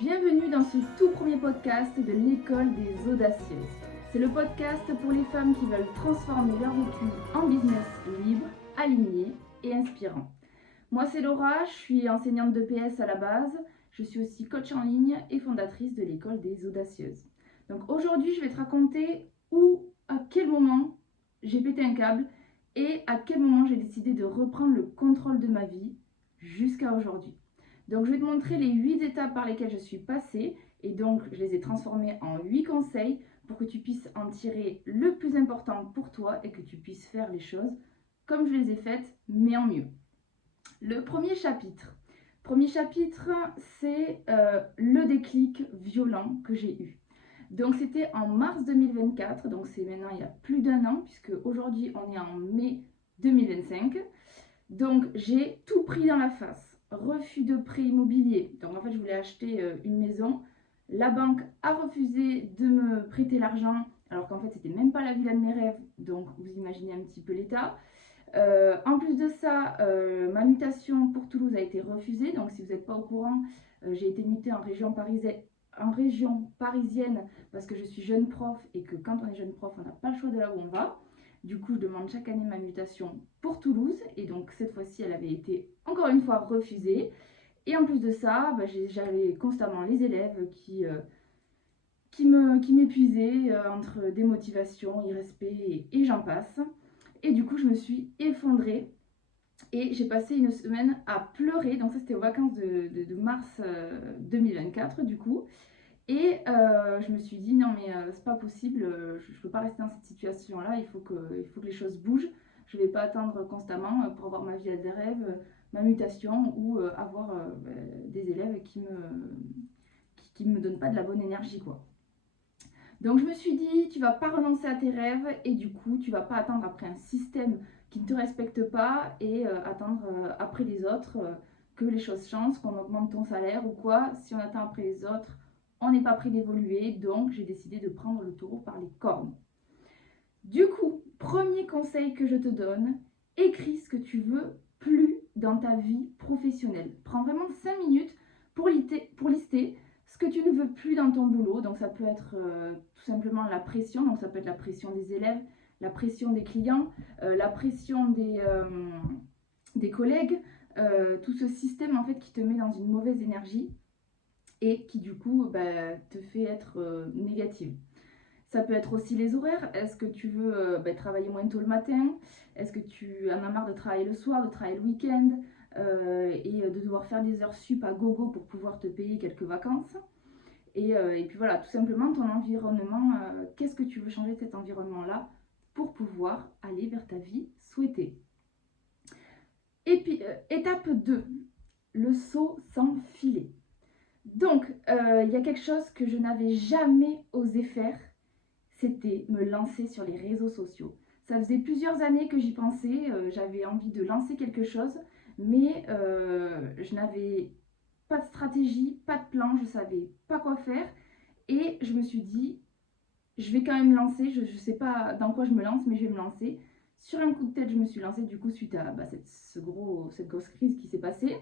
Bienvenue dans ce tout premier podcast de l'école des audacieuses. C'est le podcast pour les femmes qui veulent transformer leur vécu en business libre, aligné et inspirant. Moi c'est Laura, je suis enseignante de PS à la base, je suis aussi coach en ligne et fondatrice de l'école des audacieuses. Donc aujourd'hui je vais te raconter à quel moment j'ai pété un câble et à quel moment j'ai décidé de reprendre le contrôle de ma vie jusqu'à aujourd'hui. Donc je vais te montrer les 8 étapes par lesquelles je suis passée et donc je les ai transformées en 8 conseils pour que tu puisses en tirer le plus important pour toi et que tu puisses faire les choses comme je les ai faites mais en mieux. Le premier chapitre, c'est le déclic violent que j'ai eu. Donc c'était en mars 2024, donc c'est maintenant il y a plus d'un an puisque aujourd'hui on est en mai 2025. Donc j'ai tout pris dans la face. Refus de prêt immobilier. Donc en fait, je voulais acheter une maison. La banque a refusé de me prêter l'argent, alors qu'en fait, c'était même pas la villa de mes rêves. Donc vous imaginez un petit peu l'état. En plus de ça, ma mutation pour Toulouse a été refusée. Donc si vous n'êtes pas au courant, j'ai été mutée en région parisienne parce que je suis jeune prof et que quand on est jeune prof, on n'a pas le choix de là où on va. Du coup, je demande chaque année ma mutation pour Toulouse. Et donc, cette fois-ci, elle avait été encore une fois refusée. Et en plus de ça, j'avais constamment les élèves qui m'épuisaient entre démotivation, irrespect et j'en passe. Et du coup, je me suis effondrée. Et j'ai passé une semaine à pleurer. Donc ça, c'était aux vacances de mars 2024, du coup. Et je me suis dit, non mais c'est pas possible, je ne peux pas rester dans cette situation-là, il faut que les choses bougent. Je ne vais pas attendre constamment pour avoir ma vie de rêve, ma mutation ou avoir des élèves qui me donnent pas de la bonne énergie, quoi. Donc je me suis dit, tu vas pas renoncer à tes rêves et du coup, tu vas pas attendre après un système qui ne te respecte pas et attendre après les autres que les choses changent, qu'on augmente ton salaire ou quoi. Si on attend après les autres, on n'est pas prêt d'évoluer, donc j'ai décidé de prendre le taureau par les cornes. Du coup, premier conseil que je te donne, écris ce que tu veux plus dans ta vie professionnelle. Prends vraiment 5 minutes pour lister ce que tu ne veux plus dans ton boulot. Donc ça peut être tout simplement la pression, donc ça peut être la pression des élèves, la pression des clients, la pression des collègues, tout ce système en fait qui te met dans une mauvaise énergie et qui du coup te fait être négative. Ça peut être aussi les horaires. Est-ce que tu veux travailler moins tôt le matin? Est-ce que tu en as marre de travailler le soir, de travailler le week-end et de devoir faire des heures sup à gogo pour pouvoir te payer quelques vacances? Et puis voilà, tout simplement ton environnement, qu'est-ce que tu veux changer de cet environnement-là pour pouvoir aller vers ta vie souhaitée? Et puis, étape 2, le saut sans filet. Donc, il y a quelque chose que je n'avais jamais osé faire, c'était me lancer sur les réseaux sociaux. Ça faisait plusieurs années que j'y pensais, j'avais envie de lancer quelque chose, mais je n'avais pas de stratégie, pas de plan, je ne savais pas quoi faire. Et je me suis dit, je vais quand même me lancer, je ne sais pas dans quoi je me lance, mais je vais me lancer. Sur un coup de tête, je me suis lancée du coup suite à cette grosse crise qui s'est passée.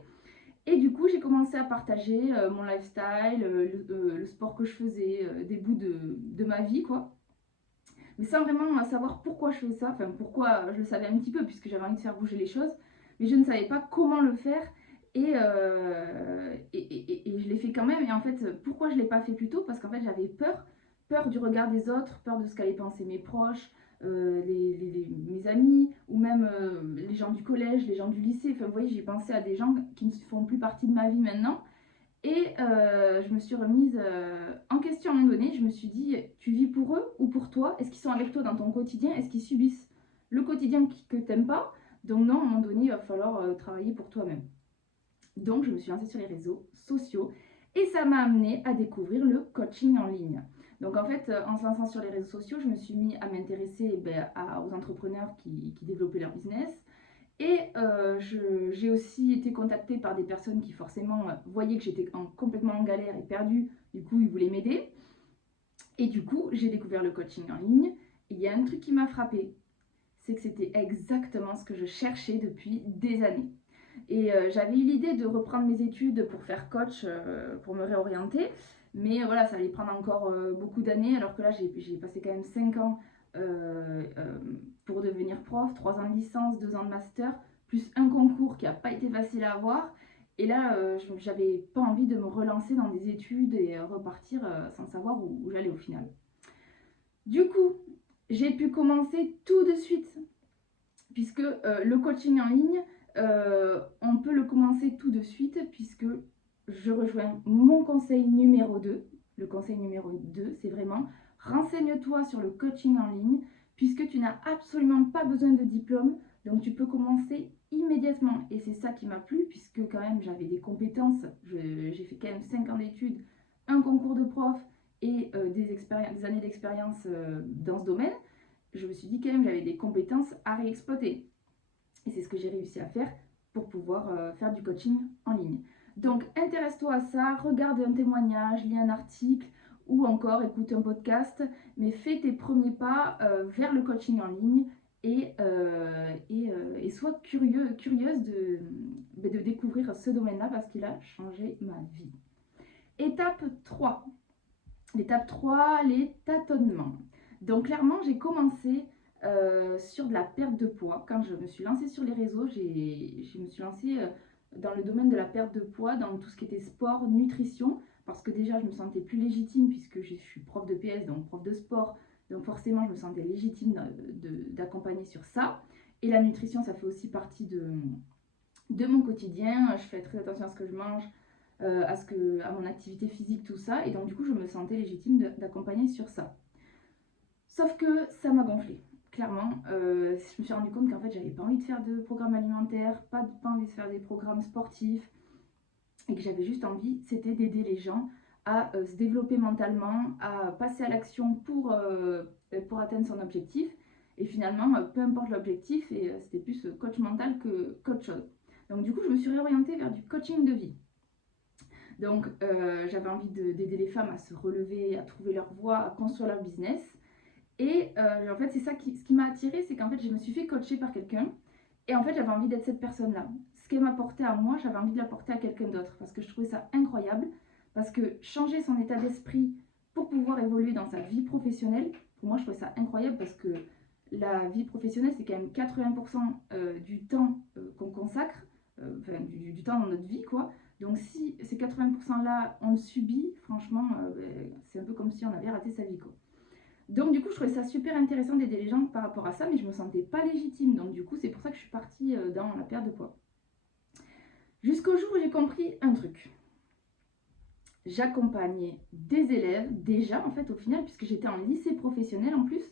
Et du coup, j'ai commencé à partager mon lifestyle, le sport que je faisais, des bouts de ma vie, quoi. Mais sans vraiment savoir pourquoi je faisais ça, enfin pourquoi je le savais un petit peu puisque j'avais envie de faire bouger les choses, mais je ne savais pas comment le faire et je l'ai fait quand même. Et en fait, pourquoi je ne l'ai pas fait plus tôt? Parce qu'en fait, j'avais peur du regard des autres, peur de ce qu'allaient penser mes proches, mes amis, ou même les gens du collège, les gens du lycée. Enfin, vous voyez, j'ai pensé à des gens qui ne font plus partie de ma vie maintenant. Et je me suis remise en question à un moment donné. Je me suis dit, tu vis pour eux ou pour toi? Est-ce qu'ils sont avec toi dans ton quotidien? Est-ce qu'ils subissent le quotidien que tu n'aimes pas? Donc non, à un moment donné, il va falloir travailler pour toi-même. Donc je me suis lancée sur les réseaux sociaux et ça m'a amené à découvrir le coaching en ligne. Donc en fait, en se lançant sur les réseaux sociaux, je me suis mis à m'intéresser aux entrepreneurs qui développaient leur business. Et j'ai aussi été contactée par des personnes qui forcément voyaient que j'étais complètement en galère et perdue. Du coup, ils voulaient m'aider. Et du coup, j'ai découvert le coaching en ligne. Et il y a un truc qui m'a frappée, c'est que c'était exactement ce que je cherchais depuis des années. Et j'avais eu l'idée de reprendre mes études pour faire coach, pour me réorienter. Mais voilà, ça allait prendre encore beaucoup d'années, alors que là, j'ai passé quand même 5 ans pour devenir prof, 3 ans de licence, 2 ans de master, plus un concours qui n'a pas été facile à avoir. Et là, j'avais pas envie de me relancer dans des études et repartir sans savoir où j'allais au final. Du coup, j'ai pu commencer tout de suite, puisque le coaching en ligne, on peut le commencer tout de suite, puisque je rejoins mon conseil numéro 2. Le conseil numéro 2, c'est vraiment renseigne-toi sur le coaching en ligne, puisque tu n'as absolument pas besoin de diplôme, donc tu peux commencer immédiatement. Et c'est ça qui m'a plu, puisque quand même j'avais des compétences, j'ai fait quand même 5 ans d'études, un concours de prof et des années d'expérience dans ce domaine. Je me suis dit quand même j'avais des compétences à réexploiter. Et c'est ce que j'ai réussi à faire pour pouvoir faire du coaching en ligne. Donc intéresse-toi à ça, regarde un témoignage, lis un article ou encore écoute un podcast, mais fais tes premiers pas vers le coaching en ligne et sois curieuse de découvrir ce domaine-là parce qu'il a changé ma vie. Étape 3. L'étape 3, les tâtonnements. Donc clairement, j'ai commencé sur de la perte de poids. Quand je me suis lancée sur les réseaux, je me suis lancée dans le domaine de la perte de poids, dans tout ce qui était sport, nutrition, parce que déjà je me sentais plus légitime puisque je suis prof de PS, donc prof de sport, donc forcément je me sentais légitime d'accompagner sur ça. Et la nutrition, ça fait aussi partie de mon quotidien. Je fais très attention à ce que je mange, à mon activité physique, tout ça. Et donc du coup, je me sentais légitime d'accompagner sur ça. Sauf que ça m'a gonflé. Clairement, je me suis rendu compte qu'en fait, j'avais pas envie de faire de programmes alimentaires, pas envie de faire des programmes sportifs, et que j'avais juste envie, c'était d'aider les gens à se développer mentalement, à passer à l'action pour atteindre son objectif. Et finalement, peu importe l'objectif, et c'était plus coach mental qu'autre chose. Donc du coup, je me suis réorientée vers du coaching de vie. Donc j'avais envie d'aider les femmes à se relever, à trouver leur voie, à construire leur business. Et en fait, c'est ça ce qui m'a attirée, c'est qu'en fait, je me suis fait coacher par quelqu'un. Et en fait, j'avais envie d'être cette personne-là. Ce qu'elle m'apportait à moi, j'avais envie de l'apporter à quelqu'un d'autre. Parce que je trouvais ça incroyable. Parce que changer son état d'esprit pour pouvoir évoluer dans sa vie professionnelle, pour moi, je trouvais ça incroyable. Parce que la vie professionnelle, c'est quand même 80% du temps qu'on consacre. Enfin, du temps dans notre vie, quoi. Donc si ces 80%-là, on le subit, franchement, c'est un peu comme si on avait raté sa vie, quoi. Donc du coup, je trouvais ça super intéressant d'aider les gens par rapport à ça, mais je me sentais pas légitime. Donc du coup, c'est pour ça que je suis partie dans la perte de poids. Jusqu'au jour où j'ai compris un truc. J'accompagnais des élèves déjà, en fait, au final, puisque j'étais en lycée professionnel en plus.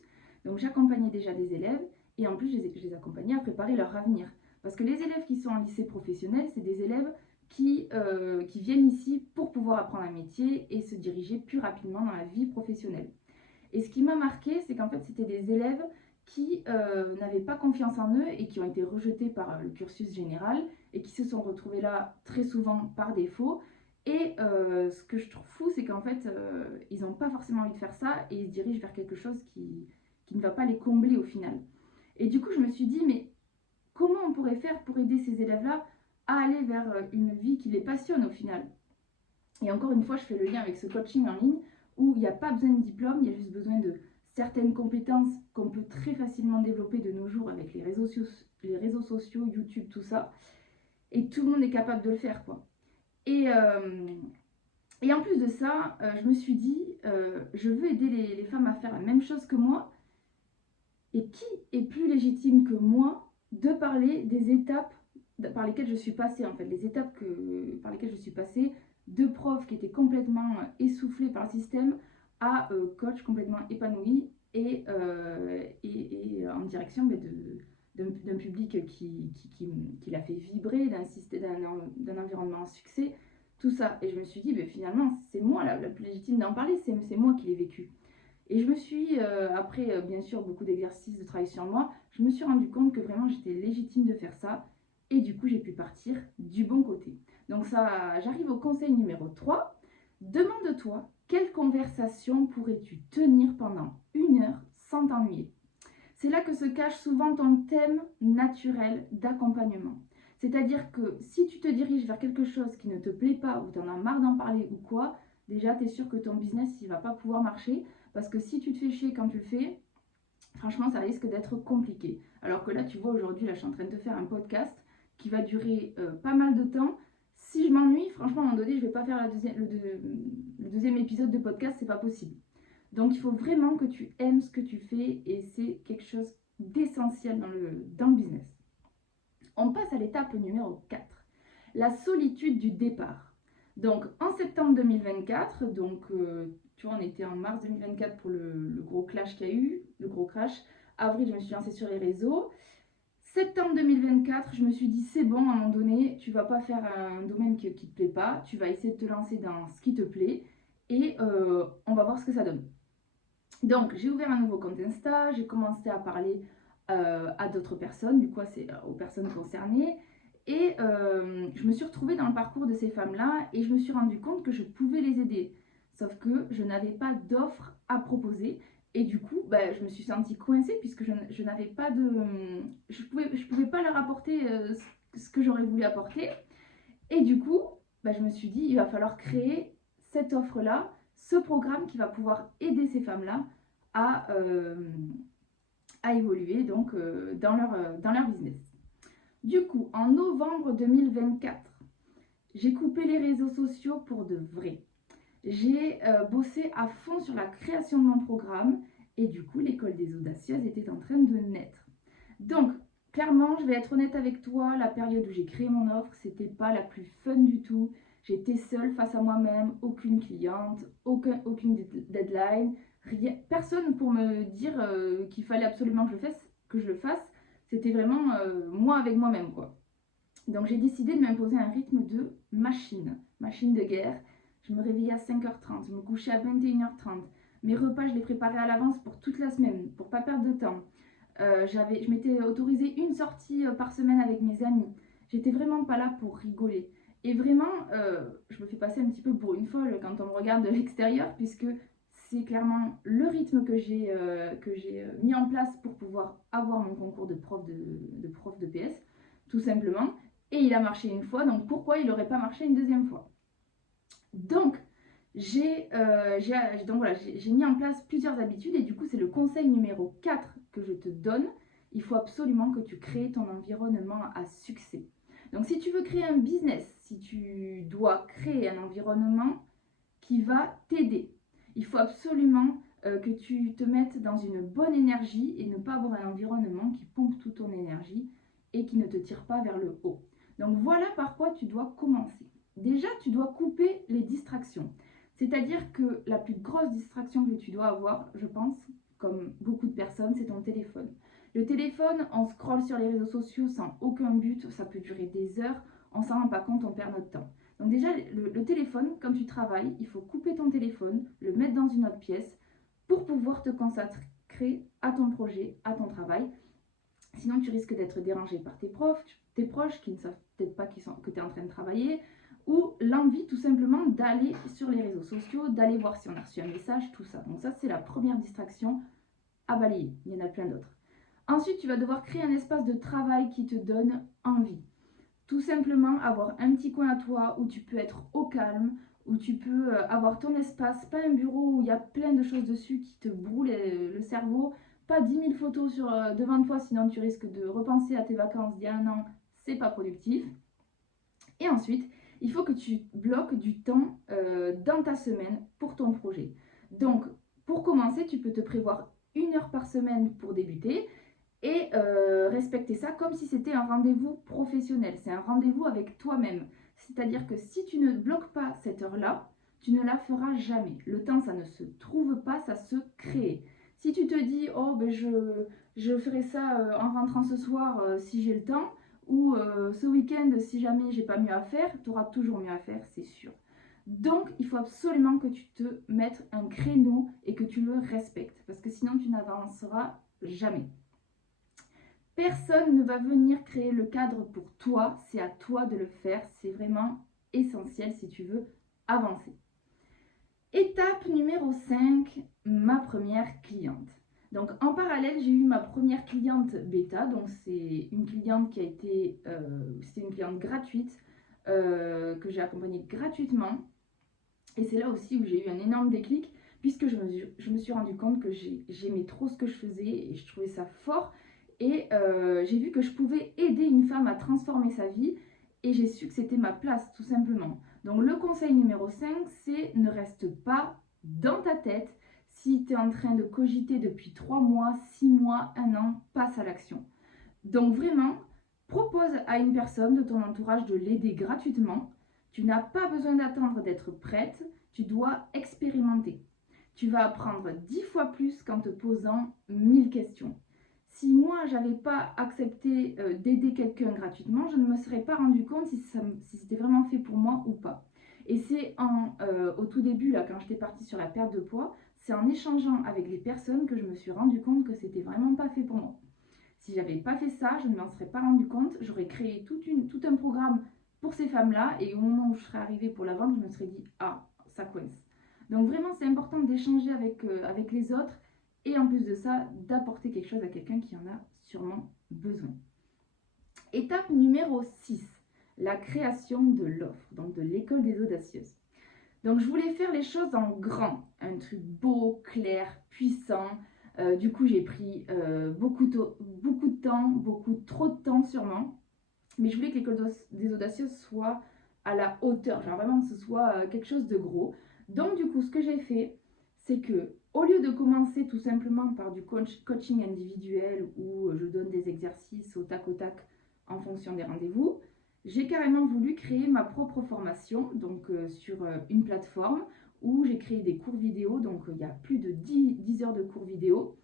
Donc j'accompagnais déjà des élèves et en plus, je les accompagnais à préparer leur avenir. Parce que les élèves qui sont en lycée professionnel, c'est des élèves qui viennent ici pour pouvoir apprendre un métier et se diriger plus rapidement dans la vie professionnelle. Et ce qui m'a marqué, c'est qu'en fait, c'était des élèves qui n'avaient pas confiance en eux et qui ont été rejetés par le cursus général et qui se sont retrouvés là très souvent par défaut. Et ce que je trouve fou, c'est qu'en fait, ils n'ont pas forcément envie de faire ça et ils se dirigent vers quelque chose qui ne va pas les combler au final. Et du coup, je me suis dit, mais comment on pourrait faire pour aider ces élèves-là à aller vers une vie qui les passionne au final? Et encore une fois, je fais le lien avec ce coaching en ligne où il n'y a pas besoin de diplôme, il y a juste besoin de certaines compétences qu'on peut très facilement développer de nos jours avec les réseaux sociaux, YouTube, tout ça. Et tout le monde est capable de le faire, quoi. Et en plus de ça, je me suis dit, je veux aider les femmes à faire la même chose que moi. Et qui est plus légitime que moi de parler des étapes par lesquelles je suis passée, en fait, les étapes par lesquelles je suis passée, de prof qui était complètement essoufflé par le système à coach complètement épanoui et en direction d'un public qui l'a fait vibrer, d'un environnement en succès, tout ça. Et je me suis dit, finalement, c'est moi la plus légitime d'en parler, c'est moi qui l'ai vécu. Et je me suis, après bien sûr beaucoup d'exercices, de travail sur moi, je me suis rendu compte que vraiment j'étais légitime de faire ça. Et du coup, j'ai pu partir du bon côté. Donc ça, j'arrive au conseil numéro 3. Demande-toi, quelle conversation pourrais-tu tenir pendant 1 heure sans t'ennuyer? C'est là que se cache souvent ton thème naturel d'accompagnement. C'est-à-dire que si tu te diriges vers quelque chose qui ne te plaît pas ou tu en as marre d'en parler ou quoi, déjà tu es sûr que ton business il va pas pouvoir marcher parce que si tu te fais chier quand tu le fais, franchement ça risque d'être compliqué. Alors que là tu vois aujourd'hui, là je suis en train de te faire un podcast qui va durer pas mal de temps. Si je m'ennuie, franchement à un moment donné je vais pas faire le deuxième épisode de podcast, c'est pas possible. Donc il faut vraiment que tu aimes ce que tu fais et c'est quelque chose d'essentiel dans le business. On passe à l'étape numéro 4, la solitude du départ. Donc en septembre 2024, tu vois on était en mars 2024 pour le gros clash qu'il y a eu, le gros crash. Avril je me suis lancée sur les réseaux. Septembre 2024, je me suis dit c'est bon, à un moment donné, tu vas pas faire un domaine qui te plaît pas, tu vas essayer de te lancer dans ce qui te plaît et on va voir ce que ça donne. Donc j'ai ouvert un nouveau compte Insta, j'ai commencé à parler à d'autres personnes, du coup c'est aux personnes concernées. Et je me suis retrouvée dans le parcours de ces femmes-là et je me suis rendu compte que je pouvais les aider. Sauf que je n'avais pas d'offre à proposer. Et du coup, je me suis sentie coincée puisque je n'avais pas de... Je pouvais pas leur apporter ce que j'aurais voulu apporter. Et du coup, je me suis dit, il va falloir créer cette offre-là, ce programme qui va pouvoir aider ces femmes-là à, évoluer donc, dans leur business. Du coup, en novembre 2024, j'ai coupé les réseaux sociaux pour de vrai. J'ai bossé à fond sur la création de mon programme et du coup, l'école des audacieuses était en train de naître. Donc, clairement, je vais être honnête avec toi, la période où j'ai créé mon offre, c'était pas la plus fun du tout. J'étais seule face à moi-même, aucune cliente, aucune deadline, rien, personne pour me dire qu'il fallait absolument que je le fasse. C'était vraiment moi avec moi-même, quoi. Donc j'ai décidé de m'imposer un rythme de machine de guerre. Je me réveillais à 5h30, je me couchais à 21h30. Mes repas, je les préparais à l'avance pour toute la semaine, pour pas perdre de temps. Je m'étais autorisé une sortie par semaine avec mes amis. J'étais vraiment pas là pour rigoler. Et vraiment, je me fais passer un petit peu pour une folle quand on me regarde de l'extérieur, puisque c'est clairement le rythme que j'ai mis en place pour pouvoir avoir mon concours de prof de PS, tout simplement. Et il a marché une fois, donc pourquoi il n'aurait pas marché une deuxième fois? Donc, j'ai mis en place plusieurs habitudes et du coup, c'est le conseil numéro 4 que je te donne. Il faut absolument que tu crées ton environnement à succès. Donc, si tu veux créer un business, si tu dois créer un environnement qui va t'aider, il faut absolument que tu te mettes dans une bonne énergie et ne pas avoir un environnement qui pompe toute ton énergie et qui ne te tire pas vers le haut. Donc, voilà par quoi tu dois commencer. Déjà, tu dois couper les distractions. C'est-à-dire que la plus grosse distraction que tu dois avoir, je pense, comme beaucoup de personnes, c'est ton téléphone. Le téléphone, on scrolle sur les réseaux sociaux sans aucun but, ça peut durer des heures, on s'en rend pas compte, on perd notre temps. Donc déjà, le téléphone, quand tu travailles, il faut couper ton téléphone, le mettre dans une autre pièce pour pouvoir te consacrer à ton projet, à ton travail. Sinon, tu risques d'être dérangé par tes proches qui ne savent peut-être pas que tu es en train de travailler, ou l'envie tout simplement d'aller sur les réseaux sociaux, d'aller voir si on a reçu un message, tout ça. Donc ça, c'est la première distraction à balayer. Il y en a plein d'autres. Ensuite, tu vas devoir créer un espace de travail qui te donne envie. Tout simplement avoir un petit coin à toi où tu peux être au calme, où tu peux avoir ton espace, pas un bureau où il y a plein de choses dessus qui te brûlent le cerveau, pas 10 000 photos devant toi, sinon tu risques de repenser à tes vacances d'il y a un an, c'est pas productif. Et ensuite, il faut que tu bloques du temps dans ta semaine pour ton projet. Donc, pour commencer, tu peux te prévoir 1 heure par semaine pour débuter et respecter ça comme si c'était un rendez-vous professionnel. C'est un rendez-vous avec toi-même. C'est-à-dire que si tu ne bloques pas cette heure-là, tu ne la feras jamais. Le temps, ça ne se trouve pas, ça se crée. Si tu te dis, oh, je ferai ça en rentrant ce soir si j'ai le temps, ou ce week-end si jamais j'ai pas mieux à faire, tu auras toujours mieux à faire, c'est sûr. Donc, il faut absolument que tu te mettes un créneau et que tu le respectes, parce que sinon tu n'avanceras jamais. Personne ne va venir créer le cadre pour toi, c'est à toi de le faire, c'est vraiment essentiel si tu veux avancer. Étape numéro 5, ma première cliente. Donc en parallèle, j'ai eu ma première cliente bêta, donc c'est une cliente qui a été, c'était une cliente gratuite que j'ai accompagnée gratuitement. Et c'est là aussi où j'ai eu un énorme déclic, puisque je me suis rendu compte que j'aimais trop ce que je faisais et je trouvais ça fort. Et j'ai vu que je pouvais aider une femme à transformer sa vie et j'ai su que c'était ma place, tout simplement. Donc le conseil numéro 5, c'est ne reste pas dans ta tête. Si tu es en train de cogiter depuis 3 mois, 6 mois, 1 an, passe à l'action. Donc vraiment, propose à une personne de ton entourage de l'aider gratuitement. Tu n'as pas besoin d'attendre d'être prête, tu dois expérimenter. Tu vas apprendre 10 fois plus qu'en te posant 1000 questions. Si moi, j'avais pas accepté d'aider quelqu'un gratuitement, je ne me serais pas rendu compte si c'était vraiment fait pour moi ou pas. Et c'est au tout début, là, quand j'étais partie sur la perte de poids, c'est en échangeant avec les personnes que je me suis rendu compte que c'était vraiment pas fait pour moi. Si j'avais pas fait ça, je ne m'en serais pas rendu compte. J'aurais créé tout un programme pour ces femmes-là et au moment où je serais arrivée pour la vente, je me serais dit ah, ça coince. Donc vraiment, c'est important d'échanger avec les autres et en plus de ça, d'apporter quelque chose à quelqu'un qui en a sûrement besoin. Étape numéro 6, la création de l'offre, donc de l'école des audacieuses. Donc je voulais faire les choses en grand, un truc beau, clair, puissant. Du coup, j'ai pris beaucoup de temps, beaucoup trop de temps sûrement. Mais je voulais que l'école des audacieuses soit à la hauteur, genre vraiment que ce soit quelque chose de gros. Donc du coup, ce que j'ai fait, c'est que au lieu de commencer tout simplement par du coaching individuel où je donne des exercices au tac en fonction des rendez-vous, j'ai carrément voulu créer ma propre formation, donc sur une plateforme où j'ai créé des cours vidéo, donc il y a plus de 10 heures de cours vidéo,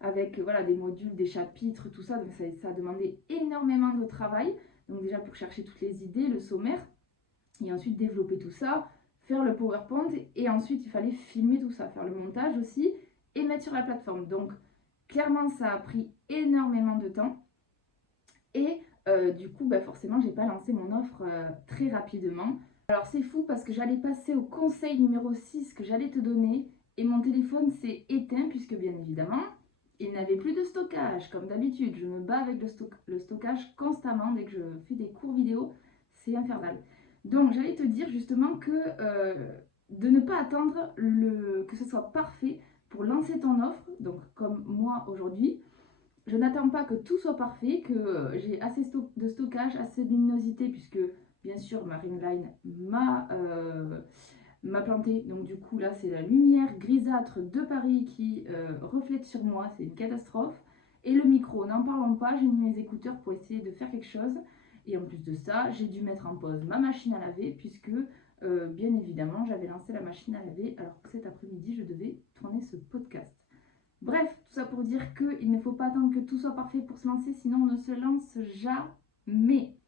avec voilà, des modules, des chapitres, tout ça, donc ça a demandé énormément de travail, donc déjà pour chercher toutes les idées, le sommaire, et ensuite développer tout ça, faire le PowerPoint, et ensuite il fallait filmer tout ça, faire le montage aussi, et mettre sur la plateforme. Donc clairement ça a pris énormément de temps, et du coup, bah forcément, j'ai pas lancé mon offre très rapidement. Alors c'est fou parce que j'allais passer au conseil numéro 6 que j'allais te donner et mon téléphone s'est éteint puisque bien évidemment, il n'avait plus de stockage. Comme d'habitude, je me bats avec le stockage constamment dès que je fais des cours vidéo, c'est infernal. Donc j'allais te dire justement que de ne pas attendre que ce soit parfait pour lancer ton offre, donc comme moi aujourd'hui. Je n'attends pas que tout soit parfait, que j'ai assez de stockage, assez de luminosité, puisque bien sûr ma ringline m'a planté. Donc du coup là c'est la lumière grisâtre de Paris qui reflète sur moi, c'est une catastrophe. Et le micro, n'en parlons pas, j'ai mis mes écouteurs pour essayer de faire quelque chose. Et en plus de ça, j'ai dû mettre en pause ma machine à laver, puisque bien évidemment j'avais lancé la machine à laver alors que cet après-midi je devais tourner ce podcast. Bref, tout ça pour dire qu'il ne faut pas attendre que tout soit parfait pour se lancer, sinon on ne se lance jamais.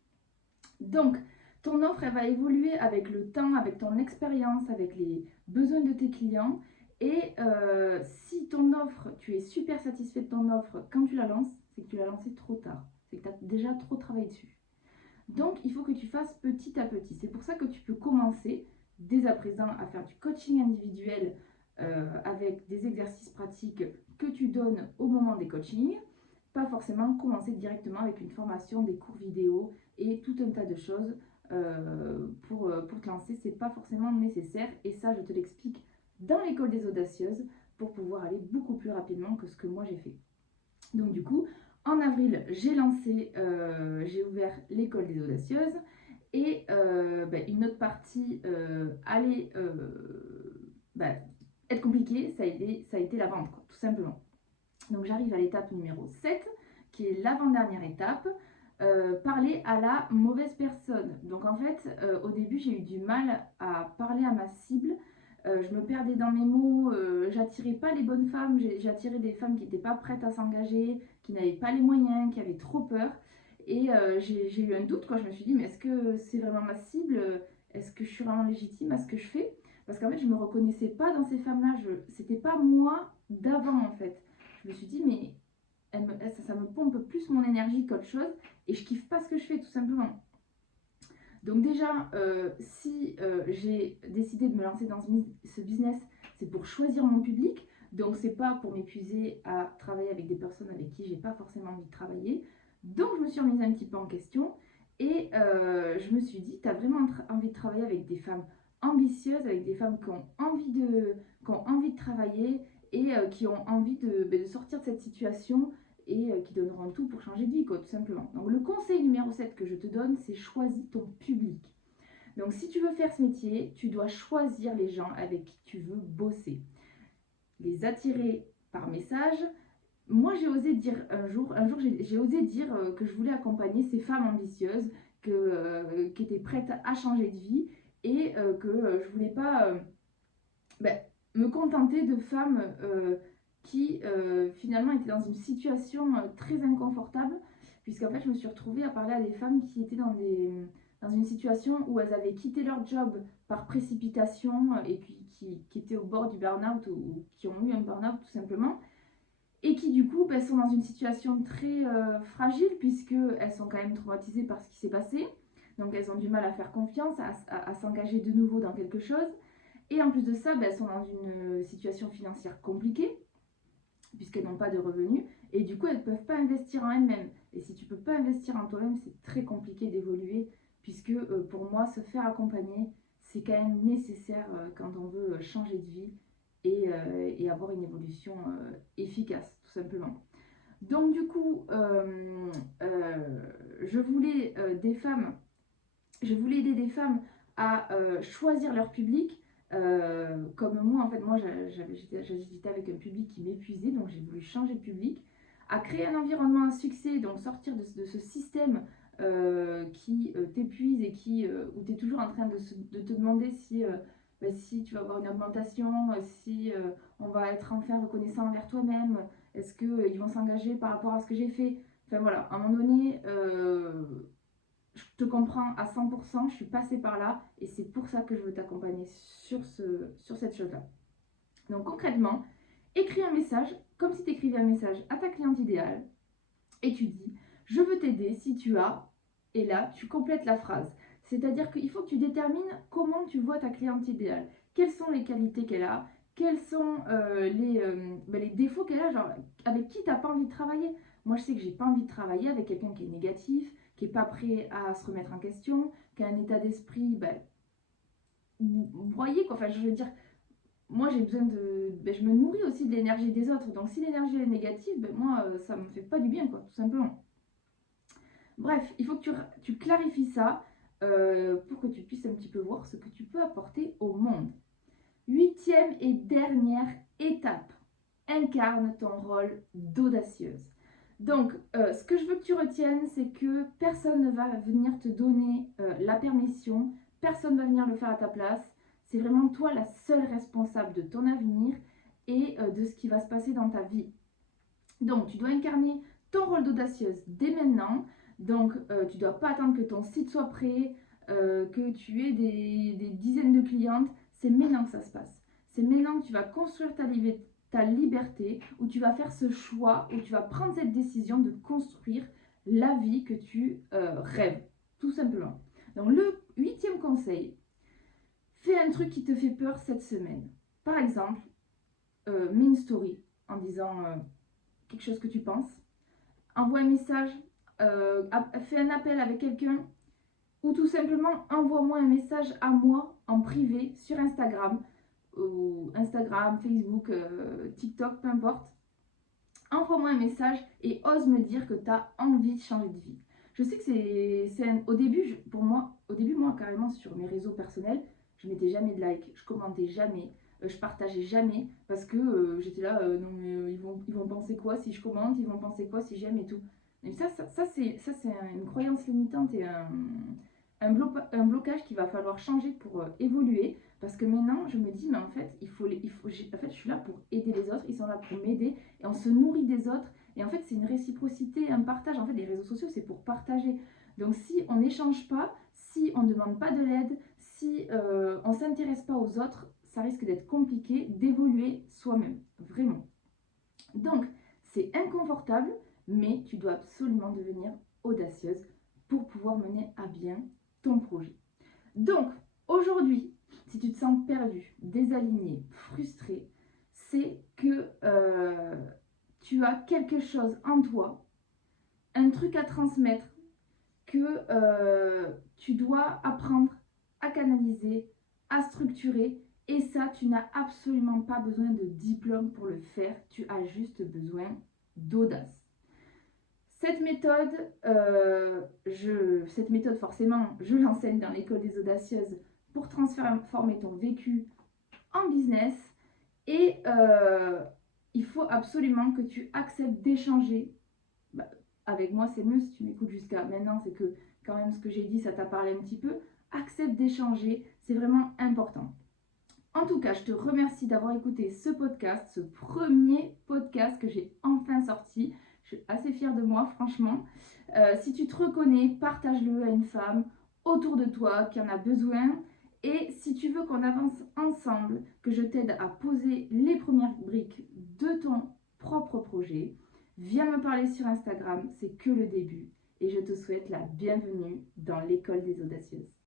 Donc, ton offre, elle va évoluer avec le temps, avec ton expérience, avec les besoins de tes clients. Et si ton offre, tu es super satisfait de ton offre quand tu la lances, c'est que tu l'as lancée trop tard. C'est que tu as déjà trop travaillé dessus. Donc, il faut que tu fasses petit à petit. C'est pour ça que tu peux commencer dès à présent à faire du coaching individuel avec des exercices pratiques que tu donnes au moment des coachings. Pas forcément commencer directement avec une formation, des cours vidéo et tout un tas de choses pour te lancer. C'est pas forcément nécessaire et ça, je te l'explique dans l'école des audacieuses pour pouvoir aller beaucoup plus rapidement que ce que moi j'ai fait. Donc du coup, en avril, j'ai ouvert l'école des audacieuses et une autre partie allait être compliquée, ça a été la vente, quoi, tout simplement. Donc j'arrive à l'étape numéro 7, qui est l'avant-dernière étape, parler à la mauvaise personne. Donc en fait, au début, j'ai eu du mal à parler à ma cible. Je me perdais dans mes mots, j'attirais pas les bonnes femmes, j'attirais des femmes qui n'étaient pas prêtes à s'engager, qui n'avaient pas les moyens, qui avaient trop peur. Et j'ai eu un doute, quoi. Je me suis dit, mais est-ce que c'est vraiment ma cible? Est-ce que je suis vraiment légitime à ce que je fais? Parce qu'en fait, je me reconnaissais pas dans ces femmes-là. C'était pas moi d'avant, en fait. Je me suis dit, mais ça me pompe plus mon énergie qu'autre chose. Et je kiffe pas ce que je fais, tout simplement. Donc déjà, si j'ai décidé de me lancer dans ce business, c'est pour choisir mon public. Donc c'est pas pour m'épuiser à travailler avec des personnes avec qui j'ai pas forcément envie de travailler. Donc je me suis remise un petit peu en question et je me suis dit, tu as vraiment envie de travailler avec des femmes ambitieuses, avec des femmes qui ont envie de travailler et qui ont envie de sortir de cette situation et qui donneront tout pour changer de vie, quoi, tout simplement. Donc le conseil numéro 7 que je te donne, c'est choisis ton public. Donc si tu veux faire ce métier, tu dois choisir les gens avec qui tu veux bosser. Les attirer par message. Moi, j'ai osé dire un jour j'ai osé dire que je voulais accompagner ces femmes ambitieuses qui étaient prêtes à changer de vie et que je voulais pas me contenter de femmes qui finalement étaient dans une situation très inconfortable, puisqu'en fait, je me suis retrouvée à parler à des femmes qui étaient dans une situation où elles avaient quitté leur job par précipitation et qui étaient au bord du burn-out ou qui ont eu un burn-out tout simplement et qui du coup sont dans une situation très fragile puisqu'elles sont quand même traumatisées par ce qui s'est passé. Donc elles ont du mal à faire confiance, à s'engager de nouveau dans quelque chose. Et en plus de ça, elles sont dans une situation financière compliquée puisqu'elles n'ont pas de revenus. Et du coup, elles ne peuvent pas investir en elles-mêmes. Et si tu ne peux pas investir en toi-même, c'est très compliqué d'évoluer puisque pour moi, se faire accompagner, c'est quand même nécessaire quand on veut changer de vie et avoir une évolution efficace, tout simplement. Donc du coup, je voulais aider des femmes à choisir leur public. Comme moi, en fait, j'hésitais avec un public qui m'épuisait, donc j'ai voulu changer de public, à créer un environnement à succès, donc sortir de ce système qui t'épuise et où tu es toujours en train de te demander si tu vas avoir une augmentation, si on va être enfin reconnaissant envers toi-même, est-ce qu'ils vont s'engager par rapport à ce que j'ai fait. Enfin voilà, à un moment donné, je te comprends à 100%, je suis passée par là et c'est pour ça que je veux t'accompagner sur cette chose-là. Donc concrètement, écris un message comme si tu écrivais un message à ta cliente idéale et tu dis « Je veux t'aider si tu as… » et là, tu complètes la phrase. C'est-à-dire qu'il faut que tu détermines comment tu vois ta cliente idéale. Quelles sont les qualités qu'elle a, quels sont les défauts qu'elle a, genre avec qui tu n'as pas envie de travailler. Moi, je sais que j'ai pas envie de travailler avec quelqu'un qui est négatif, qui n'est pas prêt à se remettre en question, qui a un état d'esprit, vous voyez quoi, enfin je veux dire, moi j'ai besoin je me nourris aussi de l'énergie des autres, donc si l'énergie est négative, moi ça me fait pas du bien quoi, tout simplement. Bref, il faut que tu clarifies ça pour que tu puisses un petit peu voir ce que tu peux apporter au monde. 8e et dernière étape, incarne ton rôle d'audacieuse. Donc, ce que je veux que tu retiennes, c'est que personne ne va venir te donner la permission, personne ne va venir le faire à ta place. C'est vraiment toi la seule responsable de ton avenir et de ce qui va se passer dans ta vie. Donc, tu dois incarner ton rôle d'audacieuse dès maintenant. Donc, tu ne dois pas attendre que ton site soit prêt, que tu aies des dizaines de clientes. C'est maintenant que ça se passe. C'est maintenant que tu vas construire ta liberté, où tu vas faire ce choix, où tu vas prendre cette décision de construire la vie que tu rêves, tout simplement. Donc le 8e conseil, fais un truc qui te fait peur cette semaine. Par exemple, mets une story en disant quelque chose que tu penses, envoie un message, fais un appel avec quelqu'un, ou tout simplement envoie-moi un message à moi en privé sur Instagram, ou Instagram, Facebook, TikTok, peu importe. Envoie-moi un message et ose me dire que tu as envie de changer de vie. Je sais que au début, moi, carrément, sur mes réseaux personnels, je mettais jamais de like, je commentais jamais, je partageais jamais, parce que j'étais là, non mais ils vont penser quoi si je commente, ils vont penser quoi si j'aime et tout. Et ça c'est une croyance limitante et un blocage qu'il va falloir changer pour évoluer. Parce que maintenant, je me dis, mais en fait, en fait, je suis là pour aider les autres, ils sont là pour m'aider, et on se nourrit des autres. Et en fait, c'est une réciprocité, un partage. En fait, les réseaux sociaux, c'est pour partager. Donc, si on n'échange pas, si on ne demande pas de l'aide, si on ne s'intéresse pas aux autres, ça risque d'être compliqué d'évoluer soi-même, vraiment. Donc, c'est inconfortable, mais tu dois absolument devenir audacieuse pour pouvoir mener à bien ton projet. Donc, aujourd'hui, si tu te sens perdu, désaligné, frustré, c'est que tu as quelque chose en toi, un truc à transmettre que tu dois apprendre à canaliser, à structurer. Et ça, tu n'as absolument pas besoin de diplôme pour le faire. Tu as juste besoin d'audace. Cette méthode, forcément, je l'enseigne dans l'école des audacieuses pour transformer ton vécu en business. Et il faut absolument que tu acceptes d'échanger. Avec moi, c'est mieux si tu m'écoutes jusqu'à maintenant, c'est que quand même ce que j'ai dit, ça t'a parlé un petit peu. Accepte d'échanger, c'est vraiment important. En tout cas, je te remercie d'avoir écouté ce podcast, ce premier podcast que j'ai enfin sorti. Je suis assez fière de moi, franchement. Si tu te reconnais, partage-le à une femme autour de toi qui en a besoin. Et si tu veux qu'on avance ensemble, que je t'aide à poser les premières briques de ton propre projet, viens me parler sur Instagram, c'est que le début. Et je te souhaite la bienvenue dans l'école des audacieuses.